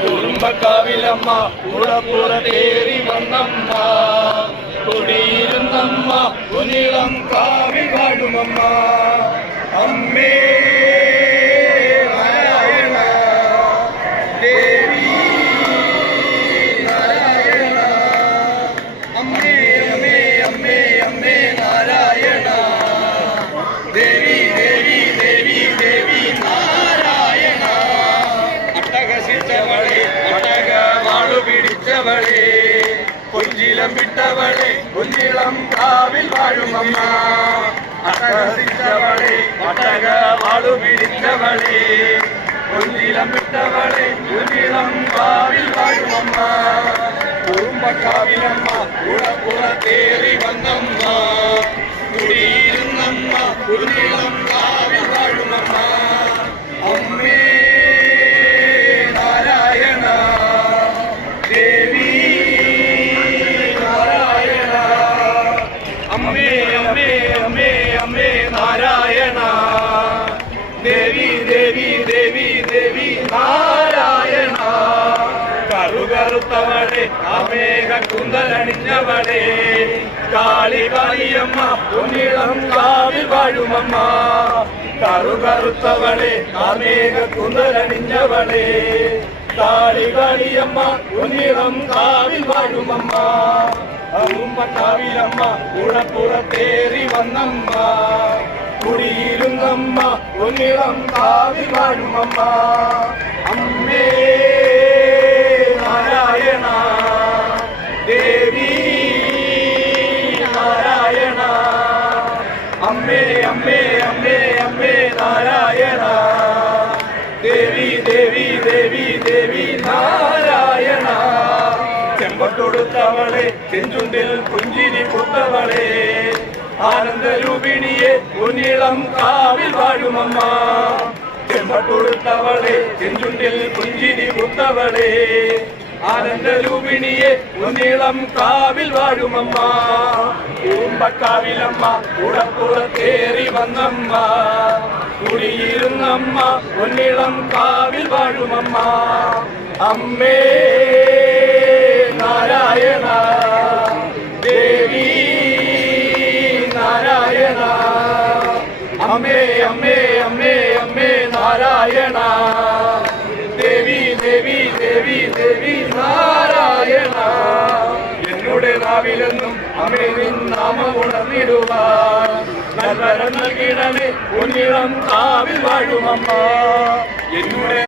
കുടുംബക്കാവിലമ്മ പുറപ്പുറത്തേറി വന്നമ്മ കുടിയിരുന്നമ്മ കുനിളം കാവിൽ വാഴുമമ്മ അമ്മേ നാരായണ ദേവി നാരായണ അമ്മേ അമ്മേ അമ്മേ അമ്മേ നാരായണ ദേവി ദേവി ദേവി ദേവി നാരായണ അട്ടഹസിച്ചവളെ അട്ടക വാളു പിടിച്ചവളെ കൊഞ്ചിലം വിട്ടവളെ കൊഞ്ചിളം കാവിൽ വാഴുമമ്മ അട്ടഹസിച്ചവളെ അട്ടക വാളു പിടിച്ചവളെ കൊഞ്ചിലം വിട്ടവളെ കൊഞ്ചിളം കാവിൽ വാഴുമമ്മ കുടുംബക്കാവിലമ്മ പുറത്തേറി വന്നമ്മ കുടിയിരുന്നമ്മ കുടിയിളം കാവിൽ വാഴുമമ്മ അമ്മേ നാരായണ ദേവി നാരായണ അമ്മേ അമ്മേ അമ്മേ അമ്മേ നാരായണ ദേവി ദേവി ദേവി ദേവി നാരായണ കറുകറുത്തവളെ അമേഘ കുന്തലണിഞ്ഞവളെ കാളി കാളിയമ്മ കുഞ്ഞിളം കാവിൽ വാഴുമമ്മ കറുകറുത്തവളെ അമേഘ കുന്തലണിഞ്ഞവളെ കാളി കാളിയമ്മ കുഞ്ഞിളം കാവിൽ വാഴുമമ്മ കുടുംബക്കാവിലമ്മ പുറപ്പുറത്തേറി വന്നമ്മ കുടിയിരുന്നമ്മ കുഞ്ഞിളം കാവിൽ വാഴുമമ്മ അമ്മേ നാരായണ ദേവി നാരായണ അമ്മേ അമ്മേ അമ്മേ അമ്മേ നാരായണ ദേവി ദേവി ദേവി ദേവി നാരായണ ചെമ്പത്തൊടുത്തവളെ ചെഞ്ചുണ്ടിൽ പുഞ്ചിരി പൂത്തവളെ ആനന്ദരൂപിണിയെ കുഞ്ഞിളം കാവിൽ വാഴുമമ്മ ചെമ്പത്തൊടുത്തവളെ ചെഞ്ചുണ്ടിൽ പുഞ്ചിരി പൂത്തവളെ ആനന്ദരൂപിണിയെ കുഞ്ഞിളം കാവിൽ വാഴുമമ്മ കുടുംബക്കാവിലമ്മ പുറത്തേറി വന്നമ്മ കുടിയിരുന്നമ്മ കുഞ്ഞിളം കാവിൽ വാഴുമമ്മ അമ്മേ നാരായണ ദേവി നാരായണ അമ്മേ അമ്മേ അമ്മേ അമ്മേ നാരായണ ദേവി ദേവി ദേവി ദേവി നാരായണ എന്നുടെ നാവിലെന്നും അമ്മേ നിൻ നാമം ഉണർന്നിടുവാൻ നൽവരം നൽകിടമേ കുഞ്ഞിളം കാവിൽ വാഴുമമ്മ എന്നുടെ